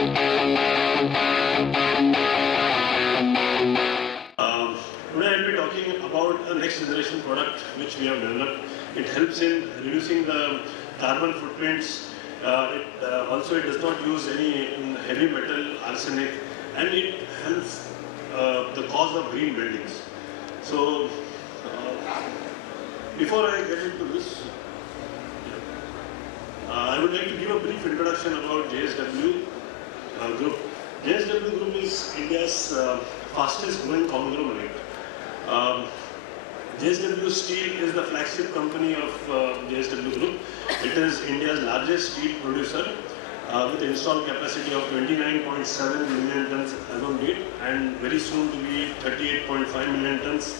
Today I'll be talking about a next generation product which we have developed. It helps in reducing the carbon footprints. Also it does not use any heavy metal arsenic, and it helps the cause of green buildings. So before I get into this, I would like to give a brief introduction about JSW Group. JSW Group is India's fastest growing conglomerate. JSW Steel is the flagship company of JSW Group. It is India's largest steel producer with installed capacity of 29.7 million tons as on date, and very soon to be 38.5 million tons.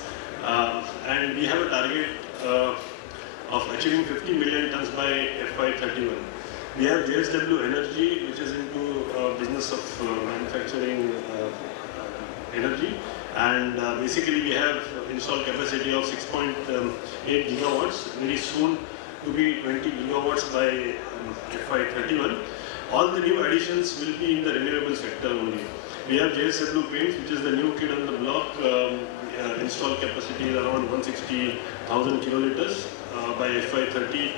And we have a target of achieving 50 million tons by FY31. We have JSW Energy, which is into business of manufacturing energy, and basically we have installed capacity of 6.8 gigawatts, very soon to be 20 gigawatts by FY31. All the new additions will be in the renewable sector only. We have JSW Paints, which is the new kid on the block. Installed capacity is around 160,000 kiloliters. By FY30,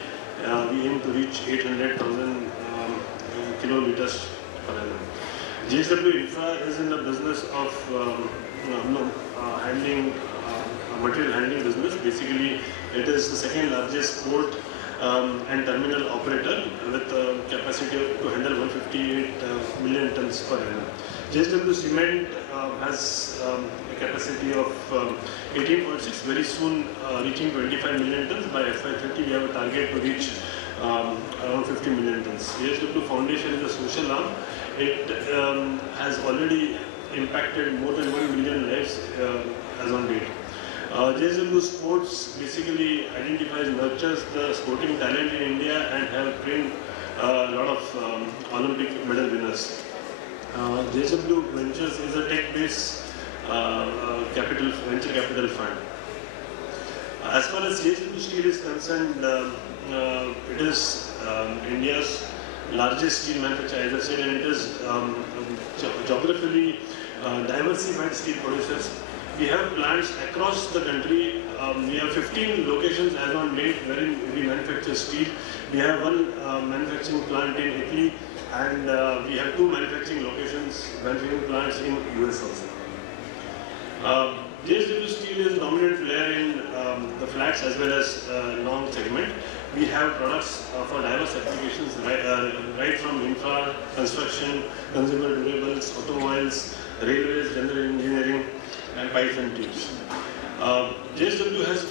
we aim to reach 800,000 kiloliters per annum. JSW Infra is in the business of material handling business. Basically, it is the second largest port and terminal operator with a capacity to handle 158 million tons per annum. JSW Cement has a capacity of 18.6, very soon reaching 25 million tons. By FY30, we have a target to reach around 50 million tons. JSW Foundation is a social arm. It has already impacted more than 1 million lives as on date. JSW Sports basically identifies, nurtures the sporting talent in India and have trained a lot of Olympic medal winners. JSW Ventures is a tech-based venture capital fund. As far as JSW Steel is concerned, it is India's largest steel manufacturer, as I said, and it is geographically diversified steel producers. We have plants across the country. We have 15 locations as on date wherein we manufacture steel. We have one manufacturing plant in Italy, and we have 2 manufacturing plants in US also. JSW Steel is a dominant player in the flats as well as long segment. We have products for diverse applications, right from infra, construction, consumer durables, automobiles, railways, general engineering, and pipes and tubes. JSW has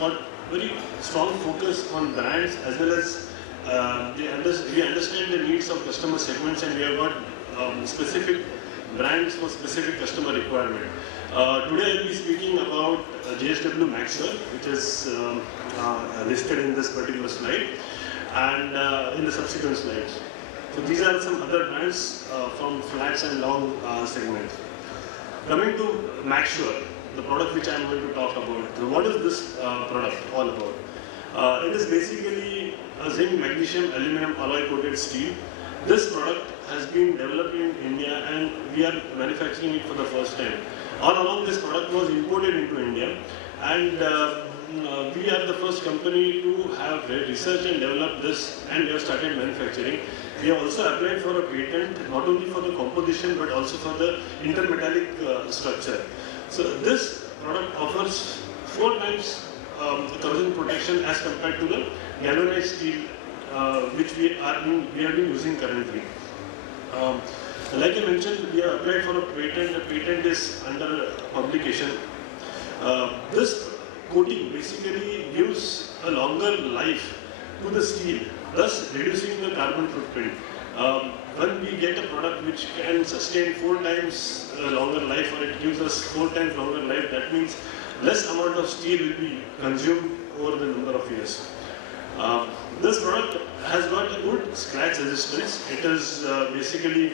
got very strong focus on brands as well as we understand the needs of customer segments, and we have got specific brands for specific customer requirement. Today I will be speaking about JSW Maxwell, which is listed in this particular slide, and in the subsequent slides. So these are some other brands from flats and long segment. Coming to Maxwell, the product which I am going to talk about. So what is this product all about? It is basically a zinc magnesium aluminum alloy coated steel. This product has been developed in India and we are manufacturing it for the first time. All along this product was imported into India, and we are the first company to have researched and developed this, and we have started manufacturing. We have also applied for a patent not only for the composition but also for the intermetallic structure. So this product offers 4 times corrosion protection as compared to the galvanized steel which we have been using currently. Like I mentioned, we have applied for a patent. The patent is under publication. This coating basically gives a longer life to the steel, thus reducing the carbon footprint. When we get a product which can sustain 4 times longer life, or it gives us 4 times longer life, that means less amount of steel will be consumed over the number of years. This product has got a good scratch resistance. It is basically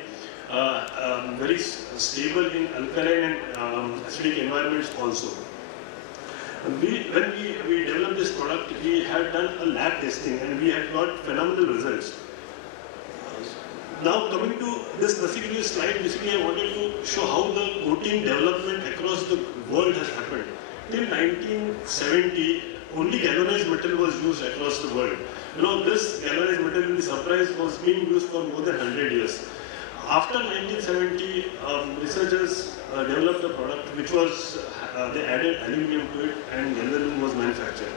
very stable in alkaline and acidic environments also. When we developed this product, we had done a lab testing and we had got phenomenal results. now coming to this basically slide, I wanted to show how the coating development across the world has happened. Till 1970, only galvanized metal was used across the world. This galvanized metal, in the surprise, was being used for more than 100 years. After 1970, researchers developed a product which was, they added aluminium to it and galvalume was manufactured.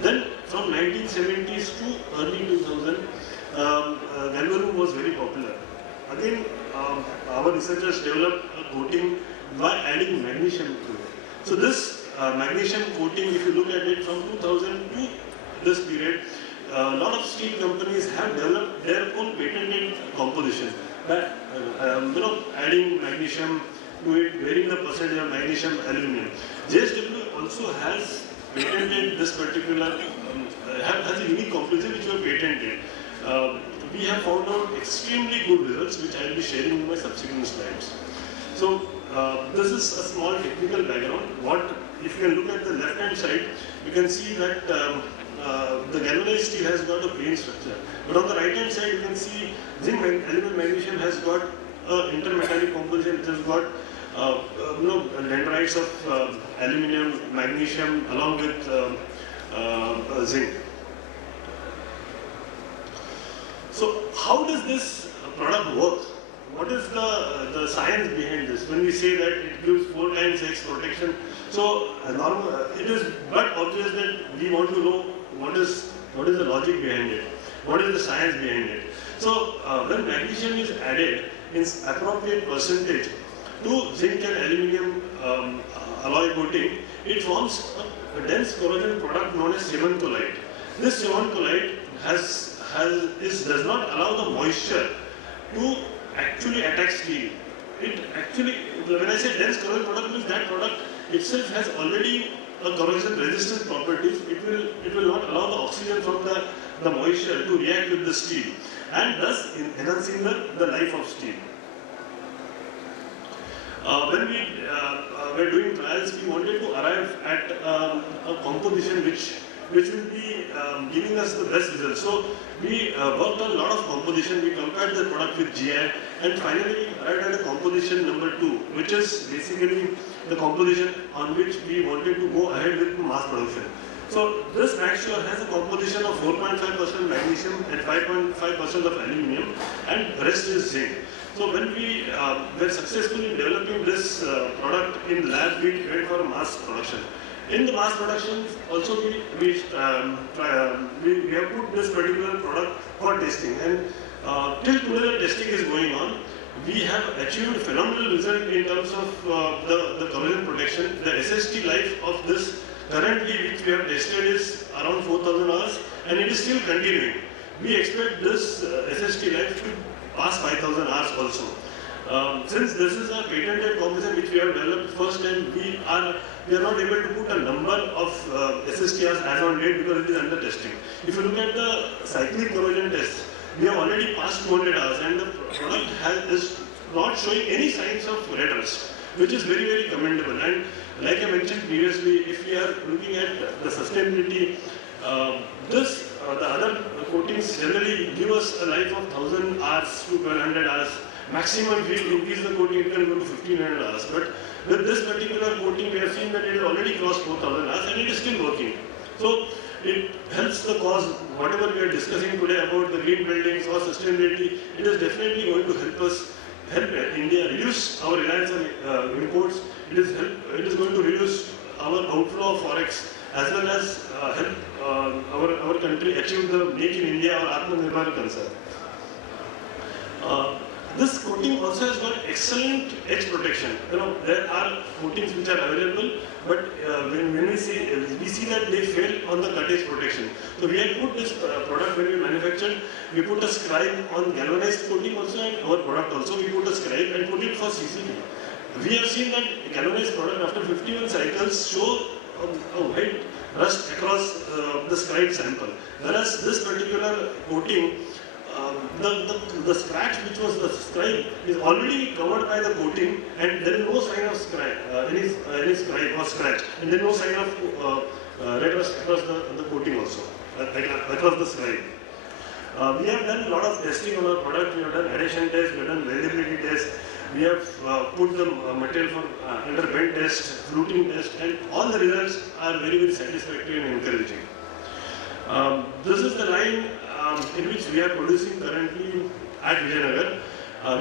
Then from 1970s to early 2000, galvalume was very popular. Again, our researchers developed a coating by adding magnesium to it. So this magnesium coating, if you look at it from 2000 to this period, a lot of steel companies have developed their own patented composition by adding magnesium to it, varying the percentage of magnesium aluminium. JSW also has patented this particular, has a unique composition which we have patented. We have found out extremely good results, which I will be sharing in my subsequent slides. So this is a small technical background. If you can look at the left hand side, you can see that the galvanized steel has got a plain structure. But on the right hand side, you can see zinc, aluminum, magnesium has got intermetallic composition which has got dendrites of aluminum, magnesium along with zinc. So how does this product work? What is the science behind this? When we say that it gives 4 times X protection, so it is but obvious that we want to know what is the logic behind it, what is the science behind it. So when magnesium is added in appropriate percentage to zinc and aluminium alloy coating, it forms a dense corrosion product known as cementolite. This cementolite does not allow the moisture to actually attack steel. It actually, when I say dense corrosion product, means that product itself has already a corrosion resistant properties. It will not allow the oxygen from the moisture to react with the steel, and thus enhancing the life of steel. When we were doing trials, we wanted to arrive at a composition which will be giving us the best results. So we worked on a lot of composition. We compared the product with GI, and finally arrived at a composition number 2, which is basically the composition on which we wanted to go ahead with mass production. So this Maxsure has a composition of 4.5% magnesium and 5.5% of aluminium, and the rest is zinc. So when we were successful in developing this product in the lab, we went for a mass production. In the mass production, also we have put this particular product for testing, and till today the testing is going on. We have achieved phenomenal result in terms of the corrosion protection. The SST life of this currently, which we have tested, is around 4,000 hours, and it is still continuing. We expect this SST life to pass 5,000 hours also. Since this is a patented composition which we have developed first time, we are not able to put a number of SST hours as on date because it is under testing. If you look at the cyclic corrosion test, we have already passed 200 hours, and the product is not showing any signs of red rust, which is very, very commendable. And like I mentioned previously, if we are looking at the sustainability, the other coatings generally give us a life of 1,000 hours to 1,200 hours. Maximum, if we increase the coating, it can go to 1,500 hours. But with this particular coating, we have seen that it has already crossed 4,000 hours, and it is still working. So it helps the cause. Whatever we are discussing today about the green buildings or sustainability, it is definitely going to help India reduce our reliance on imports. It is going to reduce our outflow of forex, as well as help our country achieve the Make in India or Atmanirbhar concept. This coating also has got excellent edge protection. There are coatings which are available, but when we see that they fail on the cut edge protection. So we had put this product when we manufactured. We put a scribe on galvanized coating also, and our product also we put a scribe and put it for CCD. We have seen that galvanized product after 51 cycles show a white rust across the scribe sample. Whereas this particular coating, the scratch which was the scribe is already covered by the coating, and there is no sign of scribe, any scribe or scratch, and there is no sign of red rust across the coating also, across the scribe. We have done a lot of testing on our product. We have done adhesion tests, we have done weldability tests. We have put the material for under bend test, fluting test, and all the results are very, very satisfactory and encouraging. This is the line in which we are producing currently at Vijayanagar.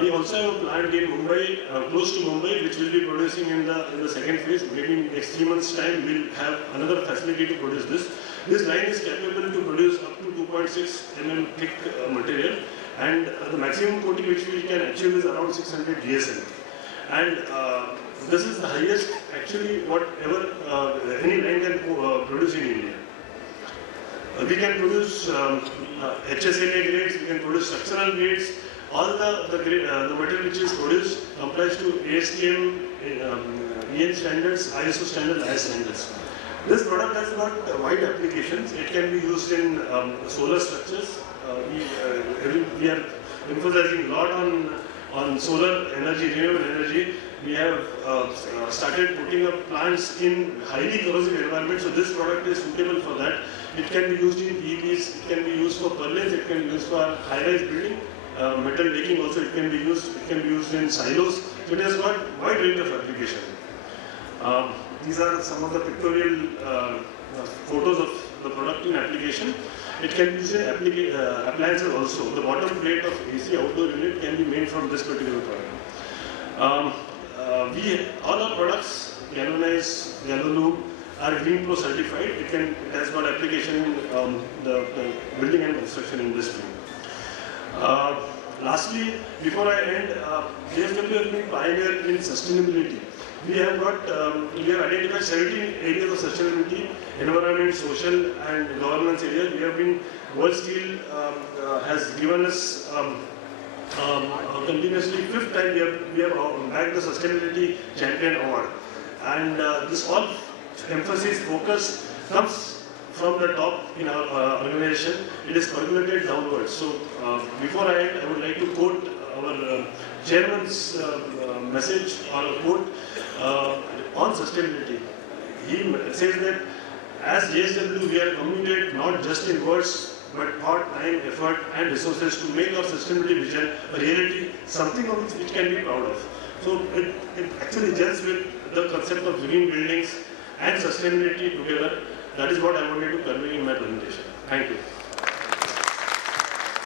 We also have a plant in Mumbai, close to Mumbai, which will be producing in the second phase. Maybe in next 3 months' time, we'll have another facility to produce this. This line is capable to produce up to 2.6 mm thick material, and the maximum coating which we can achieve is around 600 GSM. And this is the highest, actually, whatever any line can produce in India. We can produce HSLA grades, we can produce structural grades. All the material which is produced complies to ASTM, EN standards, ISO standards, IS standards. This product has got wide applications. It can be used in solar structures. We are emphasizing a lot on solar energy, renewable energy. We have started putting up plants in highly corrosive environments, so this product is suitable for that. It can be used in PEPs, it can be used for purlins, it can be used for high-rise building, metal making also it can be used in silos. So it has got wide range of application. These are some of the pictorial photos of the product in application. It can be used in appliances also. The bottom plate of AC outdoor unit can be made from this particular product. All our products, galvanize, galvanube, are Green Pro certified. It has got application in the building and construction industry. Lastly, before I end, JSW has been pioneer in sustainability. We have identified 17 areas of sustainability: environment, social, and governance areas. We have been, World Steel has given us continuously 5th time we have bagged the Sustainability Champion Award. And this all emphasis, focus comes from the top in our organization. It is percolated downwards. So before I end, I would like to quote our chairman's message or a quote on sustainability. He says that as JSW, we are committed not just in words, but thought, time, effort, and resources to make our sustainability vision a reality, something of which can be proud of. So it actually gels with the concept of green buildings and sustainability together. That is what I wanted to convey in my presentation. Thank you.